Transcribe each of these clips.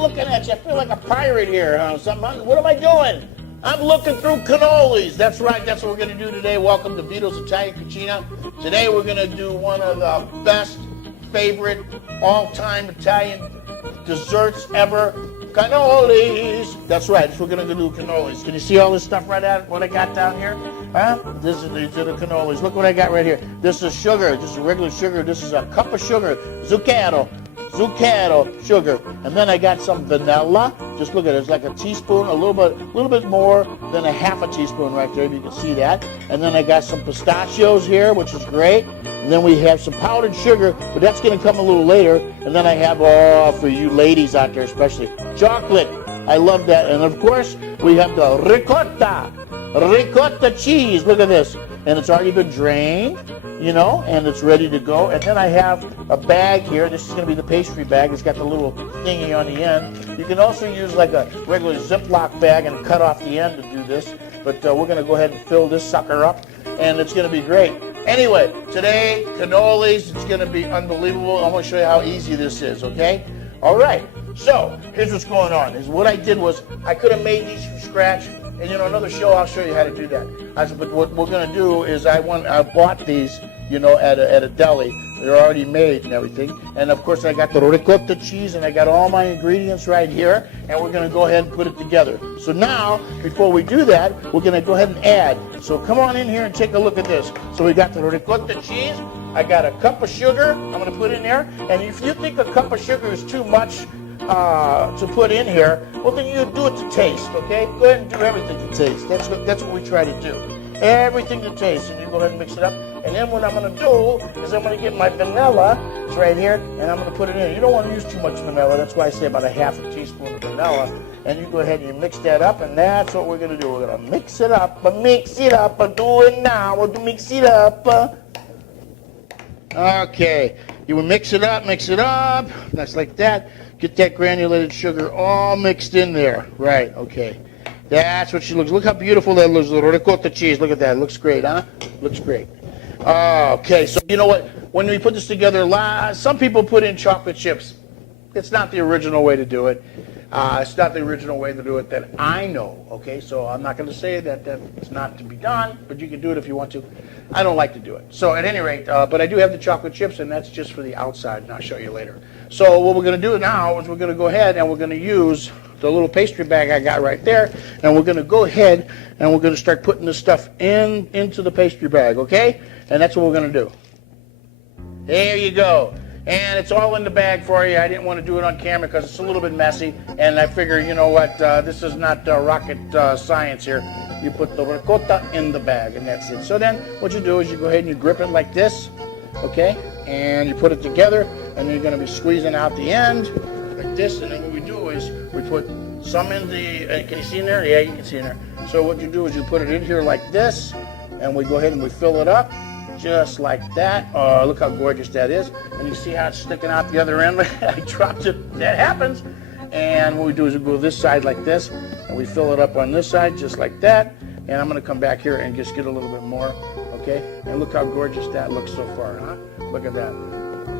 looking at you. I feel like a pirate here. What am I doing? I'm looking through cannolis. That's right. That's what we're going to do today. Welcome to VITOS Italian Cucina. Today we're going to do one of the best, favorite, all-time Italian desserts ever. Cannolis. That's right. That's what we're going to do, cannolis. Can you see all this stuff right out? What I got down here? Huh? These are the cannolis. Look what I got right here. This is sugar. This is regular sugar. This is a cup of sugar. Zucchero sugar, and then I got some vanilla. Just look at it; it's like a teaspoon, a little bit more than a half a teaspoon right there. If you can see that. And then I got some pistachios here, which is great. And then we have some powdered sugar, but that's going to come a little later. And then I have, for you ladies out there especially, chocolate. I love that. And of course, we have the ricotta cheese. Look at this, and it's already been drained. You know, and it's ready to go. And then I have a bag here. This is going to be the pastry bag. It's got the little thingy on the end. You can also use like a regular Ziploc bag and cut off the end to do this. But we're going to go ahead and fill this sucker up, and it's going to be great. Anyway, today, cannolis, it's going to be unbelievable. I'm going to show you how easy this is, okay? All right, so here's what's going on. What I did was I could have made these from scratch. And you know, another show, I'll show you how to do that. But what we're going to do is I bought these, you know, at a deli. They're already made and everything. And of course, I got the ricotta cheese, and I got all my ingredients right here. And we're going to go ahead and put it together. So now, before we do that, we're going to go ahead and add. So come on in here and take a look at this. So we got the ricotta cheese. I got a cup of sugar I'm going to put in there. And if you think a cup of sugar is too much to put in here, well, then you do it to taste, okay? Go ahead and do everything to taste. That's what we try to do. Everything to taste, and you go ahead and mix it up. And then what I'm going to do is I'm going to get my vanilla. It's right here, and I'm going to put it in. You don't want to use too much vanilla. That's why I say about a half a teaspoon of vanilla. And you go ahead and you mix that up, and that's what we're going to do. We're going to mix it up, do it now. We'll mix it up. Okay, you will mix it up. That's like that. Get that granulated sugar all mixed in there. Right, okay. That's what she looks. Look how beautiful that looks. The ricotta cheese. Look at that. Looks great, huh? Looks great. Okay, so you know what? When we put this together, some people put in chocolate chips. It's not the original way to do it. It's not the original way to do it that I know, okay? So I'm not going to say that it's not to be done, but you can do it if you want to. I don't like to do it. So at any rate, but I do have the chocolate chips, and that's just for the outside, and I'll show you later. So what we're going to do now is we're going to go ahead and we're going to use the little pastry bag I got right there, and we're going to go ahead and we're going to start putting this stuff into the pastry bag, okay? And that's what we're going to do. There you go. And it's all in the bag for you. I didn't want to do it on camera because it's a little bit messy, and I figure, you know what, this is not rocket science here. You put the ricotta in the bag, and that's it. So then what you do is you go ahead and you grip it like this, okay? And you put it together, and then you're going to be squeezing out the end like this. And then what we do is we put some in the, can you see in there? Yeah, you can see in there. So what you do is you put it in here like this, and we go ahead and we fill it up just like that. Oh, look how gorgeous that is. And you see how it's sticking out the other end? I dropped it. That happens. And what we do is we go this side like this, and we fill it up on this side just like that. And I'm going to come back here and just get a little bit more, okay? And look how gorgeous that looks so far, huh? Look at that.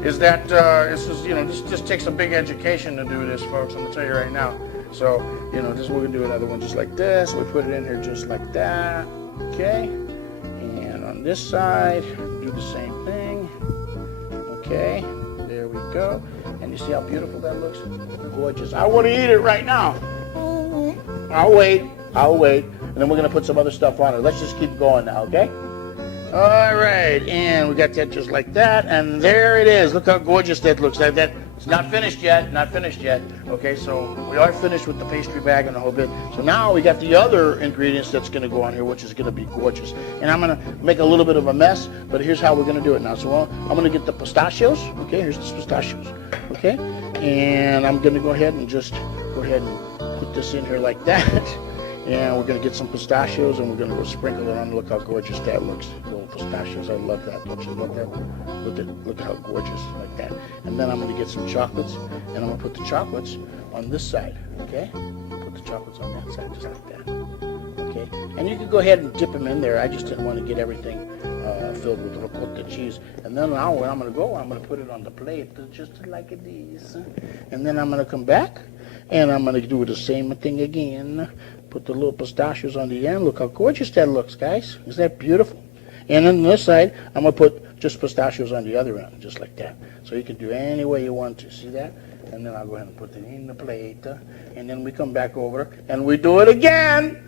This is, you know, this just takes a big education to do this, folks. I'm going to tell you right now. So, you know, this we're going to do another one just like this. We put it in here just like that, okay? And on this side, do the same thing, okay? There we go. And you see how beautiful that looks? Gorgeous. I want to eat it right now. I'll wait. And then we're going to put some other stuff on it. Let's just keep going now, okay? All right, and we got that just like that, and there it is. Look how gorgeous that looks. That it's not finished yet, Okay, so we are finished with the pastry bag and the whole bit. So now we got the other ingredients that's going to go on here, which is going to be gorgeous. And I'm going to make a little bit of a mess, but here's how we're going to do it now. So I'm going to get the pistachios. Okay, here's the pistachios. Okay, and I'm going to go ahead and just put this in here like that. And we're going to get some pistachios, and we're going to go sprinkle it on. Look how gorgeous that looks. Little pistachios. I love that. Don't you love that? Look how gorgeous, like that. And then I'm going to get some chocolates, and I'm going to put the chocolates on this side, okay? Put the chocolates on that side, just like that, okay? And you can go ahead and dip them in there. I just didn't want to get everything filled with ricotta cheese. And then now where I'm going to go, I'm going to put it on the plate, just like this. And then I'm going to come back, And I'm going to do the same thing again. Put the little pistachios on the end. Look how gorgeous that looks, guys. Isn't that beautiful? And on this side, I'm going to put just pistachios on the other end, just like that. So you can do any way you want to. See that? And then I'll go ahead and put it in the plate. And then we come back over and we do it again.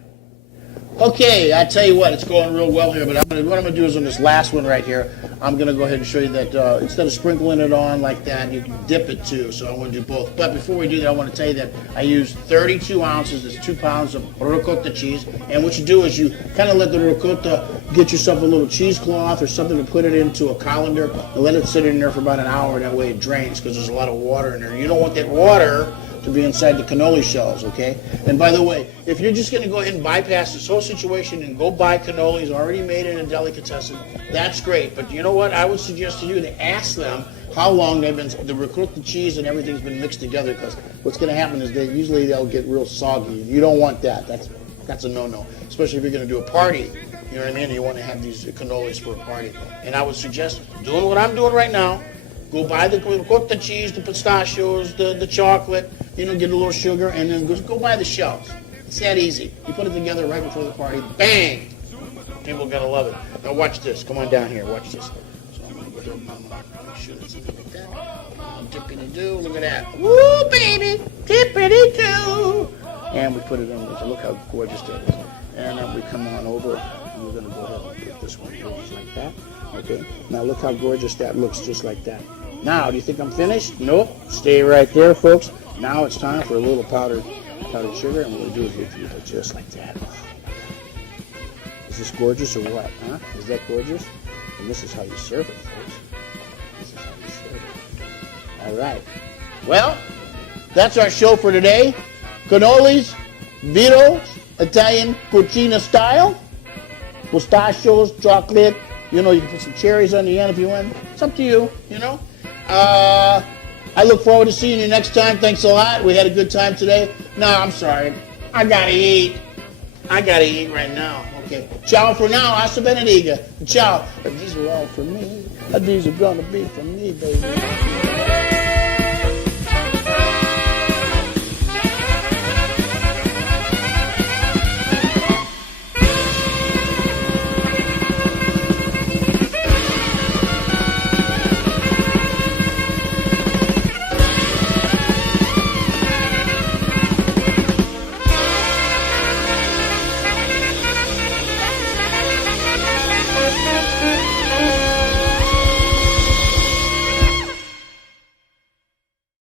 Okay, I tell you what, it's going real well here, but what I'm going to do is on this last one right here, I'm going to go ahead and show you that instead of sprinkling it on like that, you can dip it too, so I want to do both. But before we do that, I want to tell you that I use 32 ounces, that's 2 pounds of ricotta cheese, and what you do is you kind of let the ricotta get yourself a little cheesecloth or something to put it into a colander and let it sit in there for about an hour, that way it drains because there's a lot of water in there. You don't want that water to be inside the cannoli shells, okay? And by the way, if you're just going to go ahead and bypass this whole situation and go buy cannolis already made in a delicatessen, that's great. But you know what? I would suggest to you to ask them how long they've been, the ricotta cheese and everything's been mixed together, because what's going to happen is they'll get real soggy. You don't want that. That's a no-no, especially if you're going to do a party. You know what I mean? You want to have these cannolis for a party. And I would suggest doing what I'm doing right now. Go buy the ricotta cheese, the pistachios, the chocolate, get a little sugar, and then go buy the shells. It's that easy. You put it together right before the party, bang! People are going to love it. Now watch this. Come on down here. Watch this. So I'm going to go ahead and make sure it's like that. Dippity-doo. Look at that. Woo, baby! Dippity-doo! And we put it in there. So look how gorgeous that is. And then we come on over, and we're going to go ahead and put this one here just like that. Okay, now look how gorgeous that looks, just like that. Now, do you think I'm finished? Nope. Stay right there, folks. Now it's time for a little powdered sugar, and we'll do it just like that. Is this gorgeous or what? Huh? Is that gorgeous? And this is how you serve it, folks. This is how you serve it. All right. Well, that's our show for today. Cannolis, VITOS, Italian Cucina style, pistachios, chocolate. You can put some cherries on the end if you want. It's up to you, I look forward to seeing you next time. Thanks a lot. We had a good time today. No, I'm sorry. I gotta eat. Right now. Okay. Ciao for now. Hasta benediga. Ciao. These are all for me. These are gonna be for me, baby.